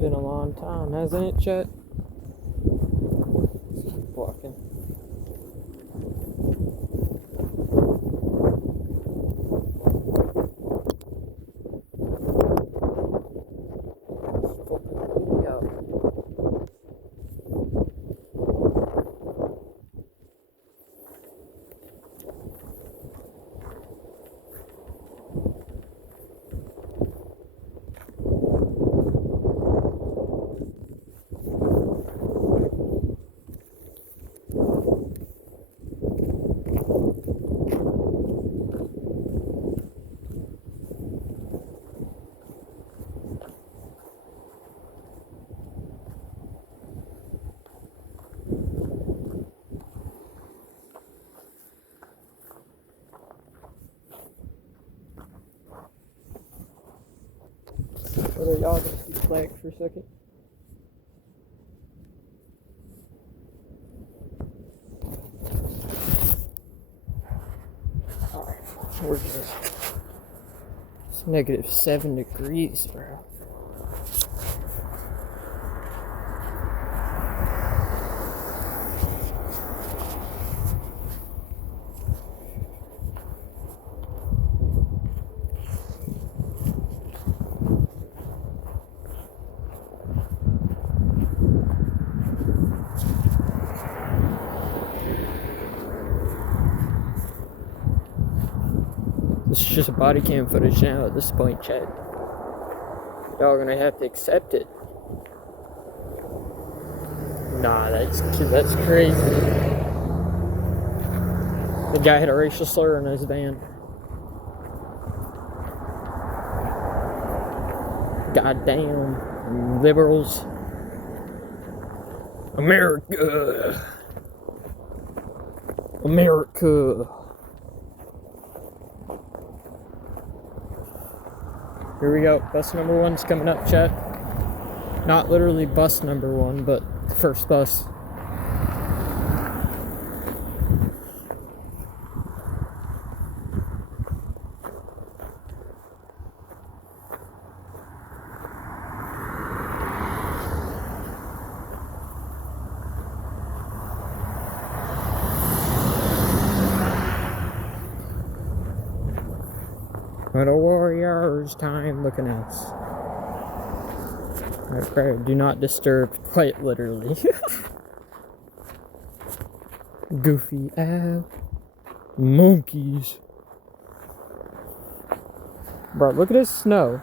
Been a long time, hasn't it, Chet? Let's keep walking. Y'all gonna see the flag for a second? Alright, we're good. It's -7 degrees, bro. This is just body cam footage now at this point, Chad. Y'all gonna have to accept it. Nah, that's crazy. The guy had a racial slur in his van. Goddamn liberals. America. America. Here we go. Bus number 1's coming up, chat. Not literally bus number 1, but the first bus. What a warrior's time, looking at us. Alright, do not disturb, quite literally. Goofy ass monkeys. Bro, look at this snow.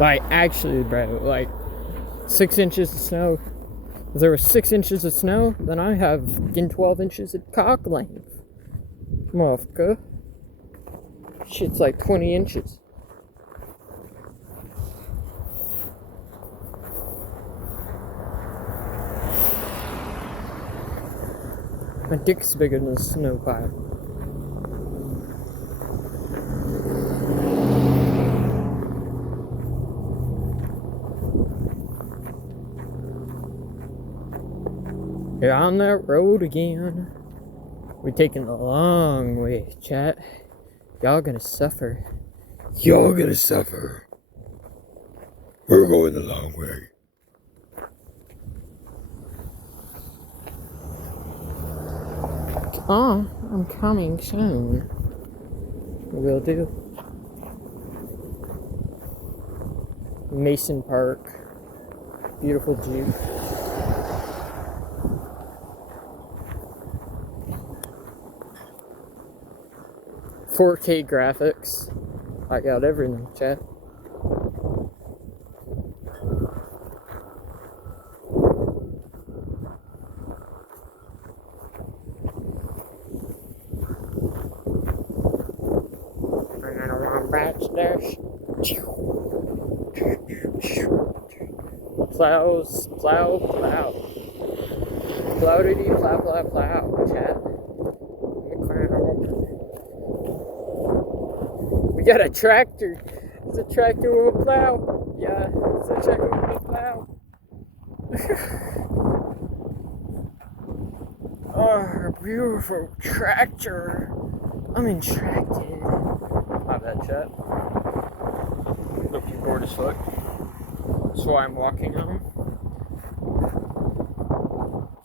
Like, actually, bro, like 6 inches of snow. If there was 6 inches of snow, then I have 12 inches of cock length. Motherfucker. Shit's like 20 inches. My dick's bigger than a snow pile. You're on that road again. We're taking the long way, chat. Y'all gonna suffer. Y'all gonna suffer. We're going the long way. Oh, I'm coming soon. Will do. Mason Park. Beautiful Jeep. $4K graphics. I got everything, chat. And then along backstairs. Plows, plow. Plowdity, plow, chat. We got a tractor. It's a tractor with a plow. Yeah, it's a tractor with a plow. Oh, beautiful tractor. I'm attracted. chat. Hope you're bored as fuck. That's why I'm walking home.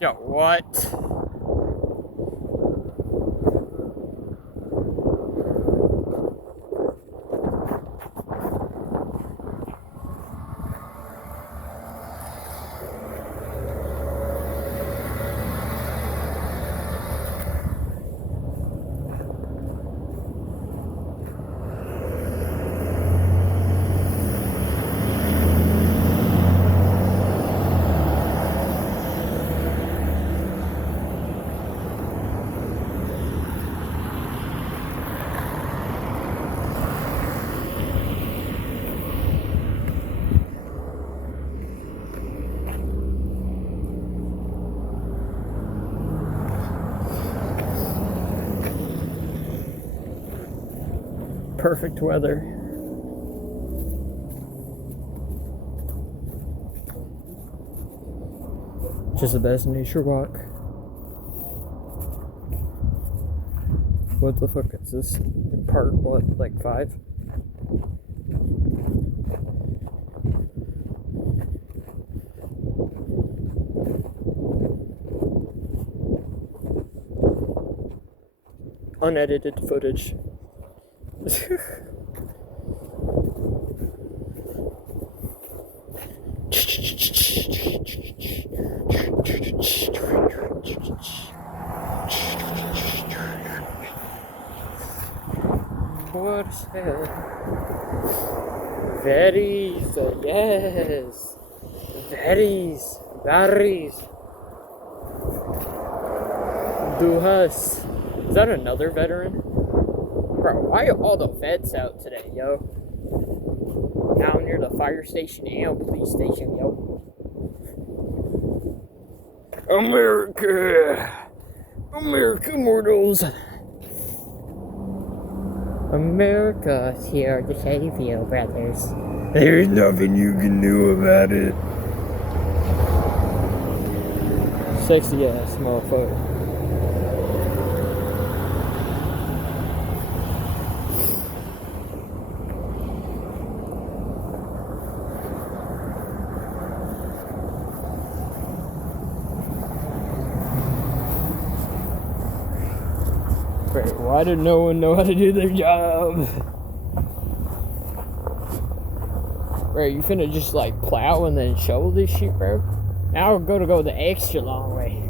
Yo, what? Perfect weather. Just the best nature walk. What the fuck is this? In part what, like 5? Unedited footage. What's hell? Berries, yes. Berries. Duhas. Is that another veteran? Bro, why are all the vets out today, yo? Now I'm near the fire station and police station, yo. America! America mortals! America's here to save you, brothers. There's nothing you can do about it. Sexy ass motherfucker. Wait, why did no one know how to do their job? Bro, you finna just like plow and then shovel this shit, bro? Now we're gonna go the extra long way.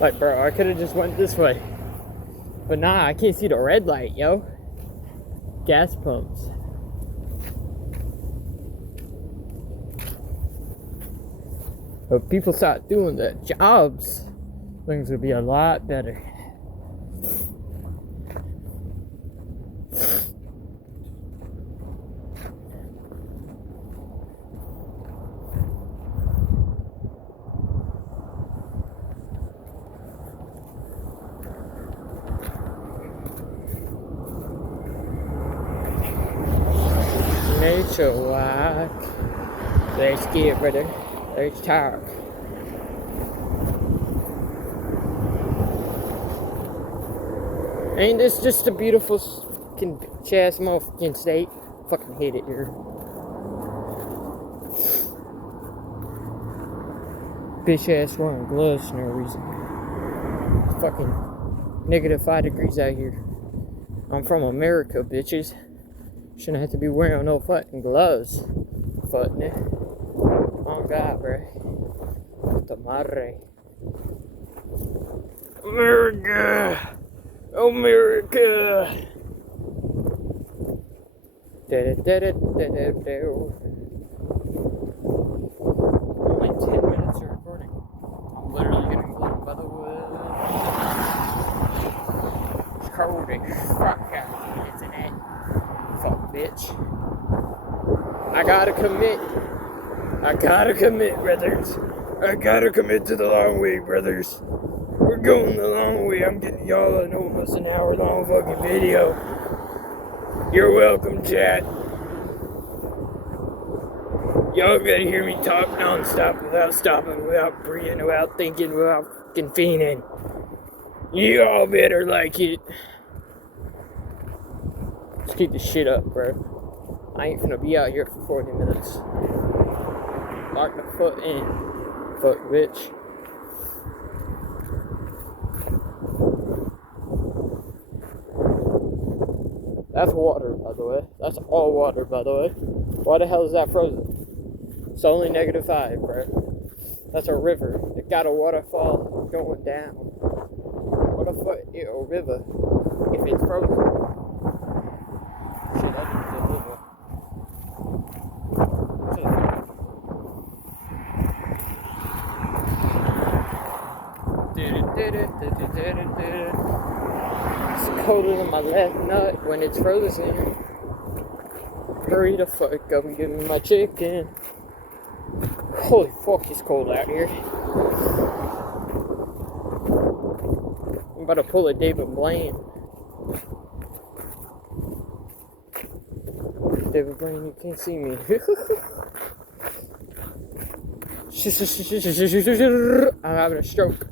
Like, bro, I could have just went this way. But nah, I can't see the red light, yo. Gas pumps. But if people start doing the jobs, things would be a lot better. Nature walk. Let's get rid of. Let's talk. Ain't this just a beautiful fucking bitch-ass motherfucking state? Fucking hate it here. Bitch-ass wearing gloves for no reason. It's fucking -5 degrees out here. I'm from America, bitches. Shouldn't have to be wearing no fucking gloves. Fucking it. Oh God, bro. Puta madre. America! America! Only 10 minutes of recording. I'm literally getting blown by the wood. It's cold as fuck out here today. Fuck, bitch. I gotta commit, brothers. I gotta commit to the long way, brothers. We're going the long way. I'm getting y'all an almost an hour long fucking video. You're welcome, chat. Y'all gotta hear me talk non-stop without stopping, without breathing, without thinking, without fucking fiending. You all better like it. Let's keep this shit up, bro. I ain't finna be out here for 40 minutes. Lock the foot in. Fuck, bitch. That's water, by the way. That's all water, by the way. Why the hell is that frozen? It's only -5, bro. That's a river. It got a waterfall going down. What the fuck is a river if it's frozen? Shit, I didn't get river. It's colder than my left nut when it's frozen. Hurry the fuck up and give me my chicken. Holy fuck, it's cold out here. I'm about to pull a David Blaine. David Blaine, you can't see me. I'm having a stroke.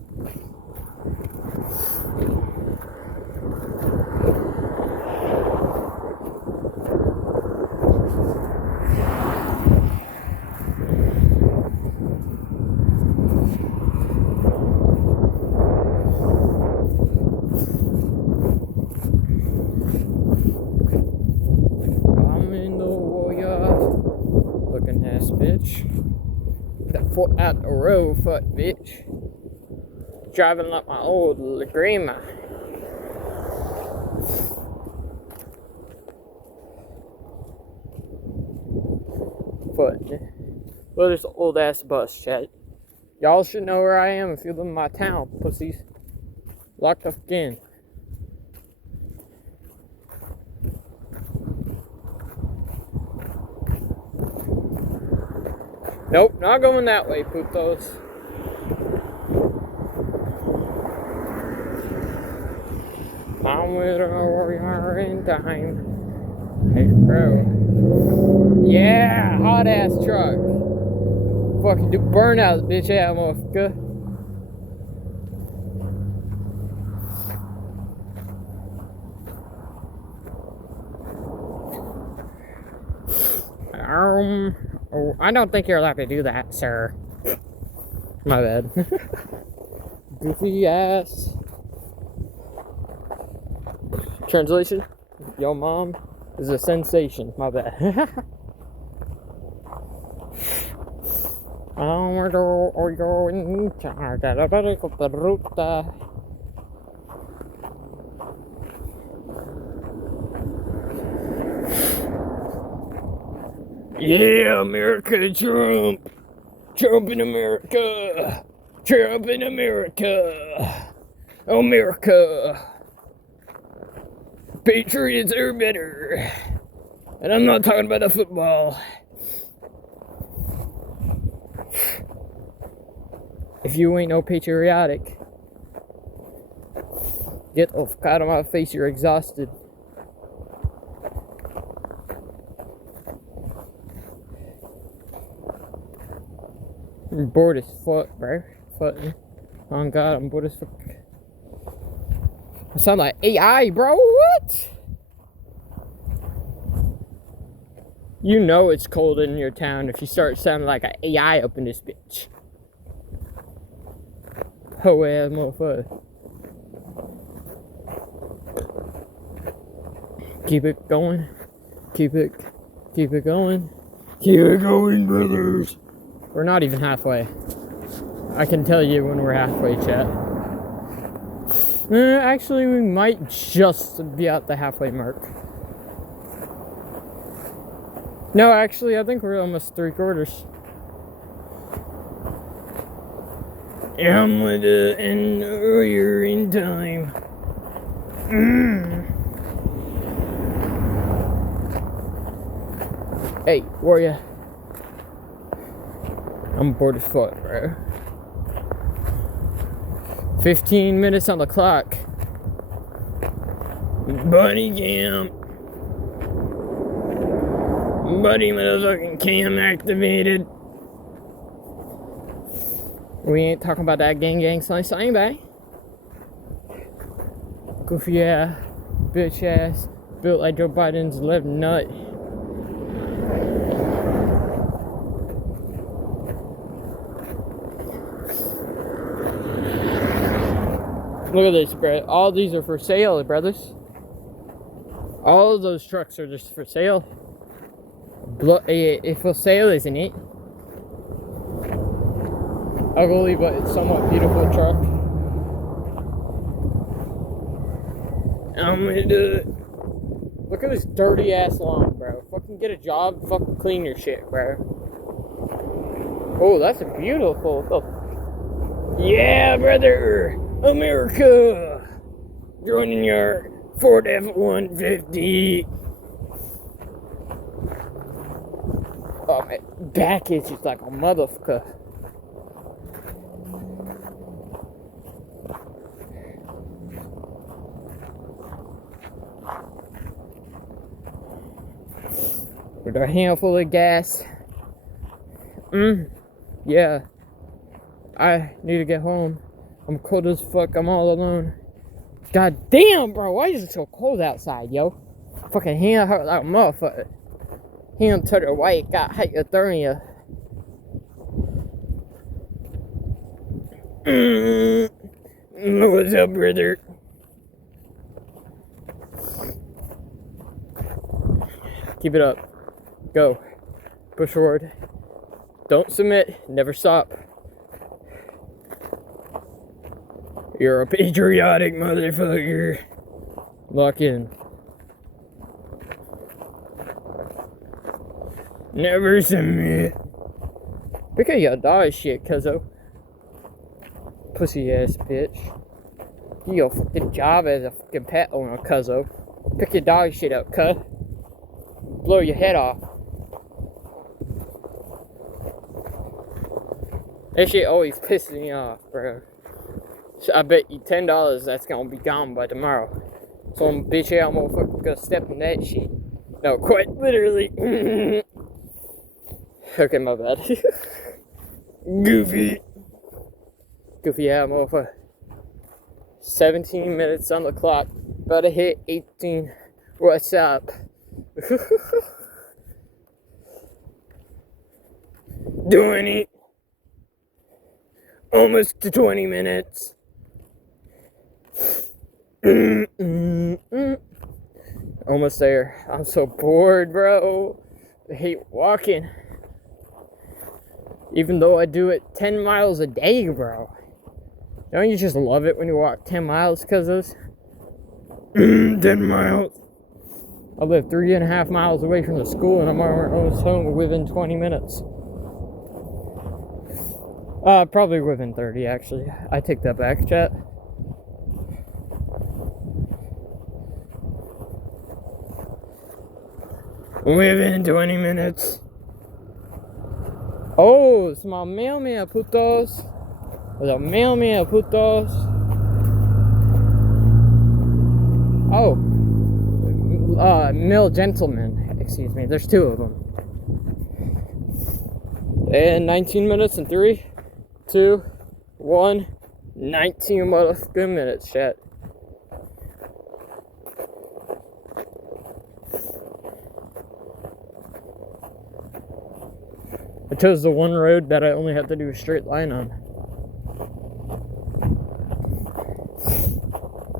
Bitch. That foot out the road, fuck bitch. Driving like my old grandma. But look at this old ass bus, chat. Y'all should know where I am if you live in my town, pussies. Locked up again. Nope, not going that way, putos. I'm with a warrior in time. Hey, bro. Yeah, hot ass truck. Fucking do burnout, bitch ass motherfucker. Oh, I don't think you're allowed to do that, sir. My bad. Goofy ass. Translation: your mom is a sensation. My bad. Yeah, America, Trump. Trump in America. Trump in America. America. Patriots are better. And I'm not talking about the football. If you ain't no patriotic, get out of my face, you're exhausted. I'm bored as fuck, bro. Fuck. Oh god, I'm bored as fuck. I sound like AI, bro. What? You know it's cold in your town if you start sounding like an AI up in this bitch. Oh ass motherfucker. Keep it going. Keep it going. Keep it going, brothers. We're not even halfway. I can tell you when we're halfway, chat. Actually, we might just be at the halfway mark. No, actually, I think we're almost 3/4. I'm with the end earlier in time. Hey, warrior. I'm bored as fuck, bro. 15 minutes on the clock. Buddy cam. Buddy motherfucking cam activated. We ain't talking about that gang slang slang, bae. Goofy ass, bitch ass, built like Joe Biden's left nut. Look at this, bro. All these are for sale, brothers. All of those trucks are just for sale. It's for sale, isn't it? Ugly, but it's somewhat beautiful truck. I'm gonna do it. Look at this dirty ass lawn, bro. Fucking get a job, fucking clean your shit, bro. Oh, that's beautiful. Yeah, brother. America. Joining your Ford F-150. Oh, my back itches like a motherfucker. With a handful of gas. Yeah. I need to get home. I'm cold as fuck. I'm all alone. God damn, bro. Why is it so cold outside, yo? Fucking hand hurt like a motherfucker. Hand to the white got hypothermia. What's up, brother? Keep it up. Go. Push forward. Don't submit. Never stop. You're a patriotic motherfucker. Lock in. Never submit. Pick up your dog shit, cuzzo. Pussy ass bitch. You your fucking job as a fucking pet owner, cuzzo. Pick your dog shit up, cuz. Blow your head off. That shit always pisses me off, bro. So I bet you $10 that's gonna be gone by tomorrow. Some bitch ass motherfucker gonna step in that shit. No, quite literally. Okay, my bad. Goofy. Goofy ass motherfucker. 17 minutes on the clock. About to hit 18. What's up? Doing it. Almost to 20 minutes. Almost there. I'm so bored, bro. I hate walking. Even though I do it 10 miles a day, bro. Don't you just love it when you walk 10 miles, cuz? 10 miles. I live 3.5 miles away from the school and I'm almost home within 20 minutes. Probably within 30, actually. I take that back, chat. Within 20 minutes. Oh, it's my mailman, putos. The mailman, putos. Oh. Male gentleman. Excuse me, there's two of them. And 19 minutes and 3, 2, 1. 19 motherfucking minutes, chat. I chose the one road that I only have to do a straight line on.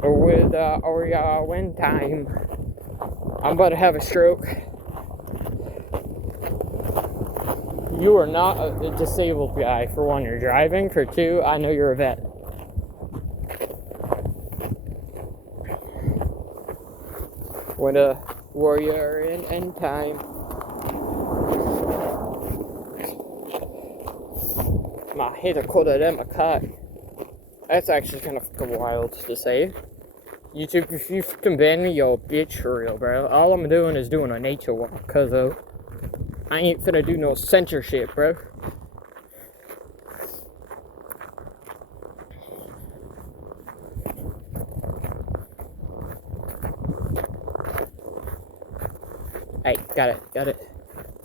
Or with wind time. I'm about to have a stroke. You are not a disabled guy. For one, you're driving. For two, I know you're a vet. When a warrior in end time. My head are colder than my cock. That's actually kind of wild to say. YouTube, if you fucking ban me, yo, bitch, for real, bro. All I'm doing is doing a nature walk, cuz I ain't finna do no censorship, bro. Hey, got it.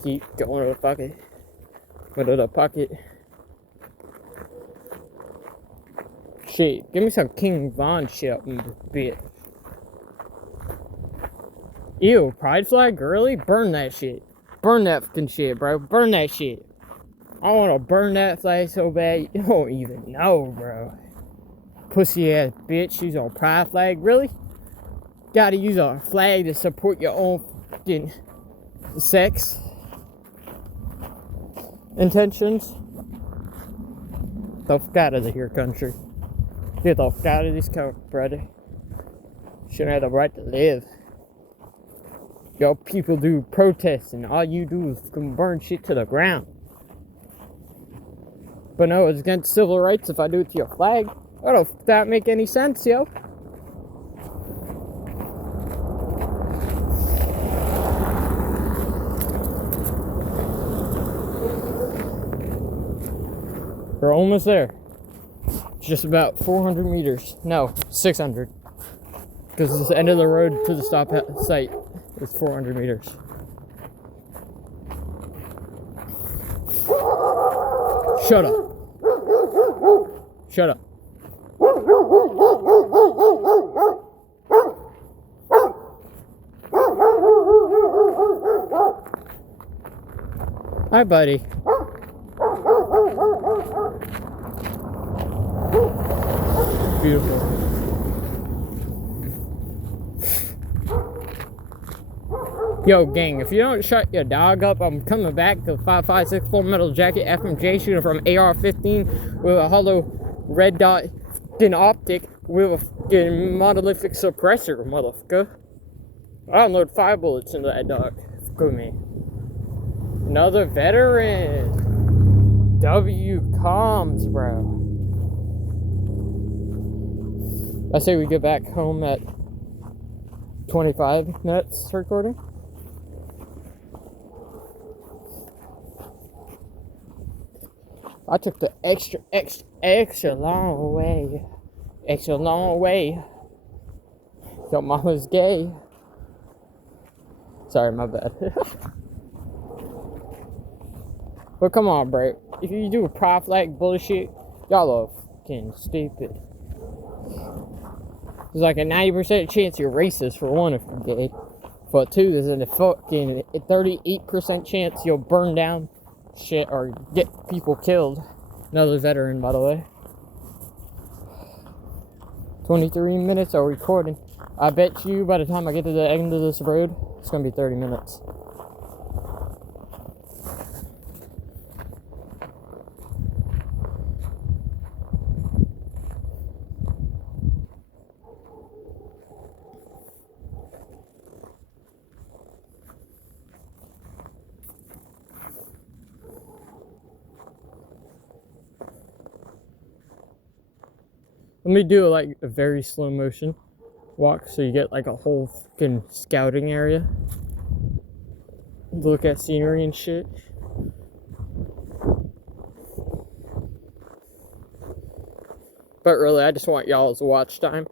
Keep going to the pocket. Go to the pocket. Shit, give me some King Von shit up in this bit. Ew, pride flag? Really? Burn that shit. Burn that fucking shit, bro. Burn that shit. I wanna burn that flag so bad you don't even know, bro. Pussy ass bitch, use a pride flag? Really? Gotta use a flag to support your own fucking sex intentions? The fuck out of here, country. Get the fuck out of this country, brother. Shouldn't have the right to live. Yo, people do protests and all you do is burn shit to the ground. But no, it's against civil rights if I do it to your flag. How the fuck that make any sense, yo? We're almost there. Just about 400 meters. No, 600. Because it's the end of the road to the stop site. It's 400 meters. Shut up. Shut up. Hi, buddy. Beautiful. Yo, gang, if you don't shut your dog up, I'm coming back to 5.56 Full Metal Jacket FMJ shooting from AR-15 with a hollow red dot fucking optic with a fucking monolithic suppressor, motherfucker. I unload 5 bullets into that dog. Fuck with me. Another veteran. W comms, bro. I say we get back home at 25 minutes recording. I took the extra long way. Extra long way. Your mama's gay. Sorry, my bad. But come on, bro. If you do a pride flag bullshit, y'all are fucking stupid. There's like a 90% chance you're racist for one if you're gay. For two, there's a fucking 38% chance you'll burn down shit or get people killed. Another veteran, by the way. 23 minutes of recording. I bet you by the time I get to the end of this road, it's gonna be 30 minutes. Let me do like a very slow motion walk so you get like a whole fucking scouting area. Look at scenery and shit. But really, I just want y'all's watch time.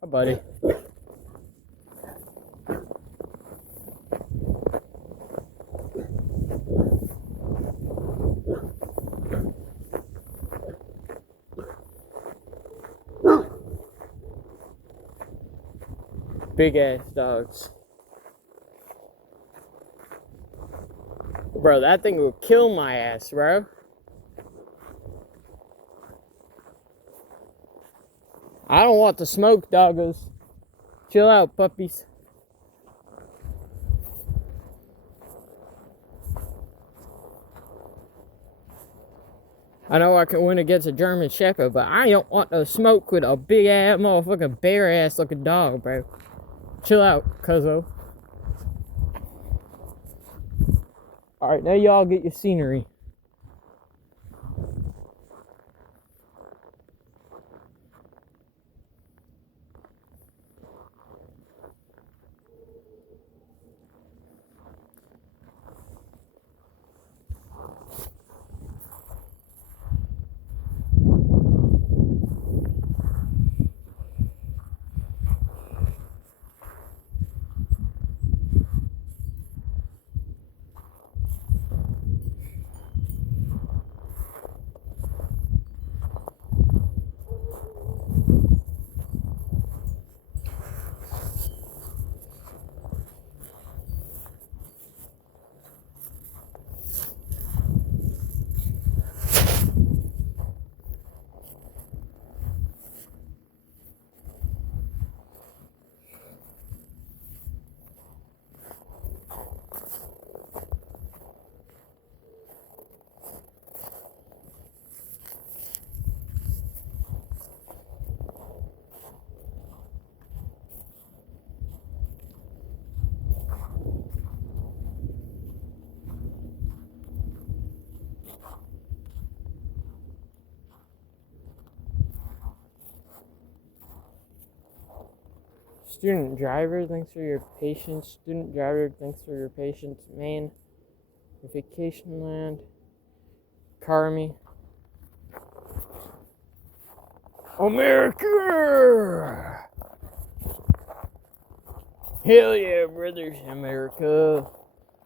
Hi, buddy. Big ass dogs. Bro, that thing will kill my ass, bro. I don't want the smoke, doggos. Chill out, puppies. I know I can win against a German Shepherd, but I don't want no smoke with a big ass motherfucking bear ass looking dog, bro. Chill out, cuzzo. Alright, now y'all get your scenery. Student driver, thanks for your patience. Student driver, thanks for your patience. Main, vacation land. Carmi. America! Hell yeah, brothers, America.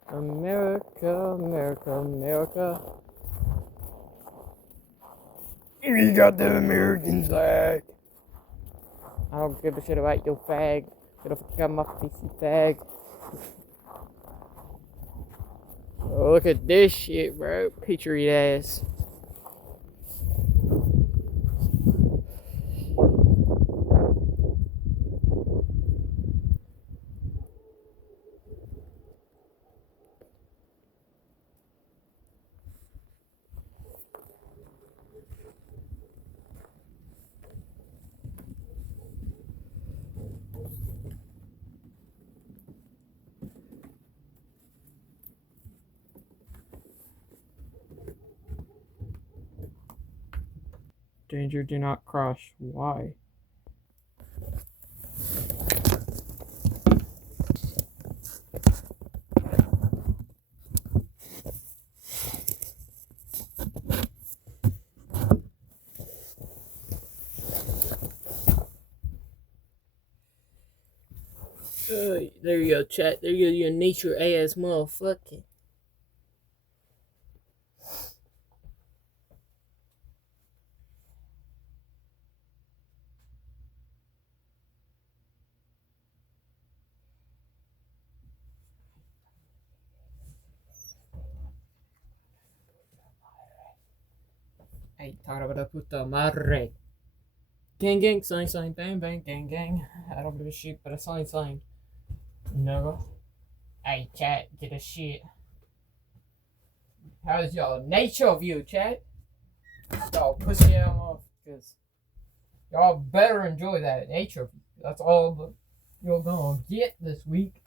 America, America, America. We got the American flag. I don't give a shit about your fag. Get the fuck out of my face, you fag. Oh, look at this shit, bro. Patriot ass. Danger, do not cross. Why? There you go, chat. There you go, you nature ass motherfucker. Hey, tarabada puta madre. Gang gang, sign, bang bang, gang gang. I don't give a shit, but a sign. No. Hey, chat, get a shit. How's y'all nature view, chat? Y'all pussy out off, because y'all better enjoy that nature view. That's all you're gonna get this week.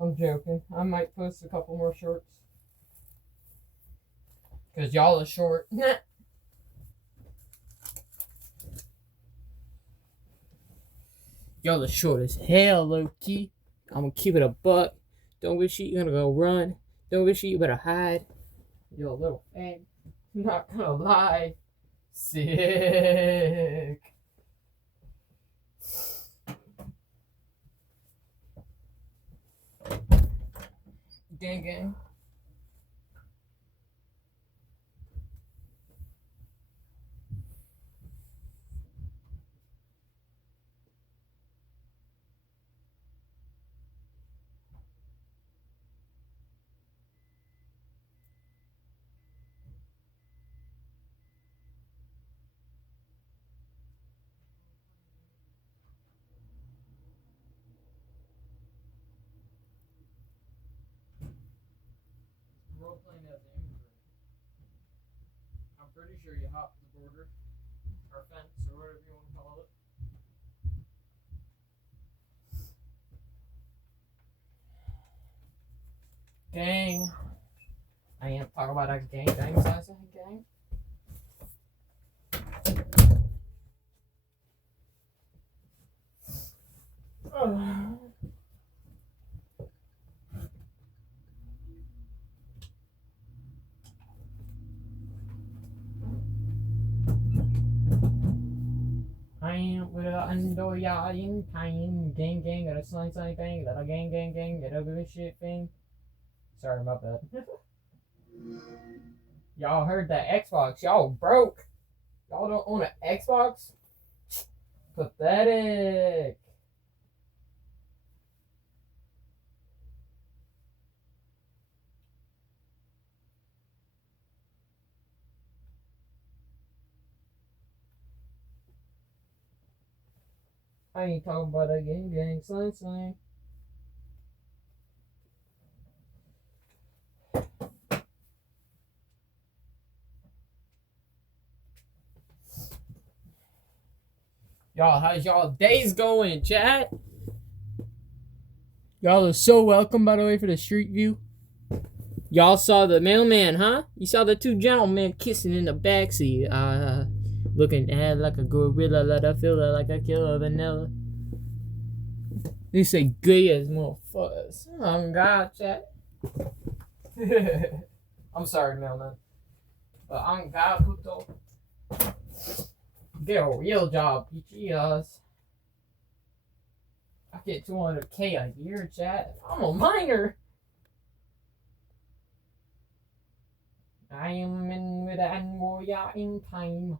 I'm joking. I might post a couple more shorts. Because y'all are short. Y'all are short as hell, low key. I'm gonna keep it a buck. Don't wish shit, you're gonna go run. Don't wish shit, you better hide. Yo, little fag. Not gonna lie. Sick. Gang gang. Role playing as an immigrant. I'm pretty sure you hop the border or fence or whatever you want to call it. Gang. I ain't talking about a gang. So I said gang. Oh. I am with a undo ya in time. Gang, got a sign, bang. Got a gang, got a good shit thing. Sorry about that. Y'all heard that Xbox. Y'all broke. Y'all don't own an Xbox? Pathetic. I ain't talking about a gang, slang. Y'all, how's y'all days going, chat? Y'all are so welcome, by the way, for the street view. Y'all saw the mailman, huh? You saw the two gentlemen kissing in the backseat. Looking like a gorilla, like a filler, like a killer vanilla. They say gay as motherfuckers. Oh God, chat. I'm sorry, Mailman. But on God, puto. Get a real job, bitches. I get 200K a year, chat. I'm a minor. I am in with an warrior in time.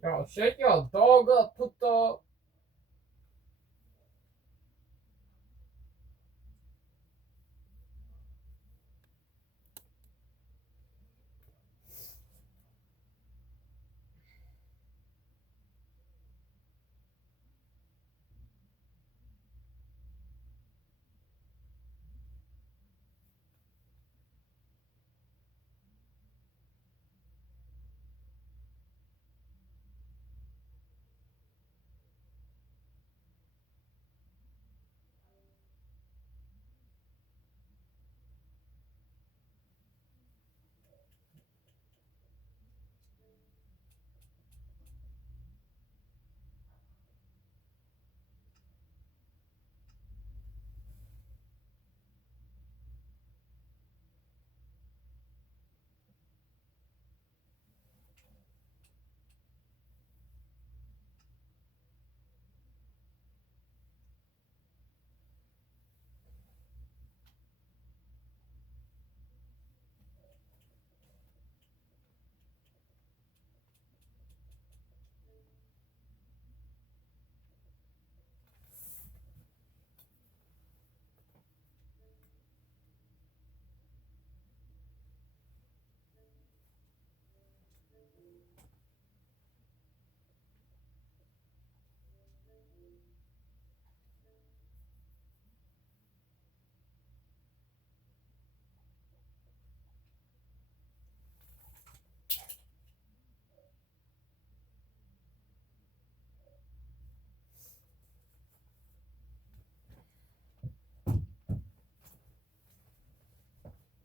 Yo, shut your dog up, puto.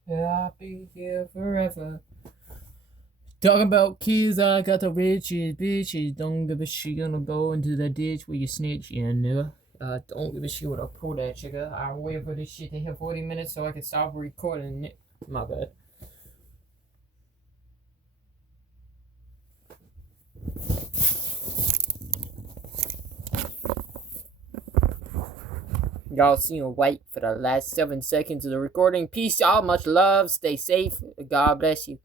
Yeah, I'll be here forever. Talking about kids, I got the riches, bitches. Don't give a shit, gonna go into the ditch where you snitch, yeah, nigga. Don't give a shit what I pull that trigger. I wait for this shit to hit 40 minutes so I can stop recording it. My bad. Y'all see and wait for the last 7 seconds of the recording. Peace, y'all. Much love. Stay safe. God bless you.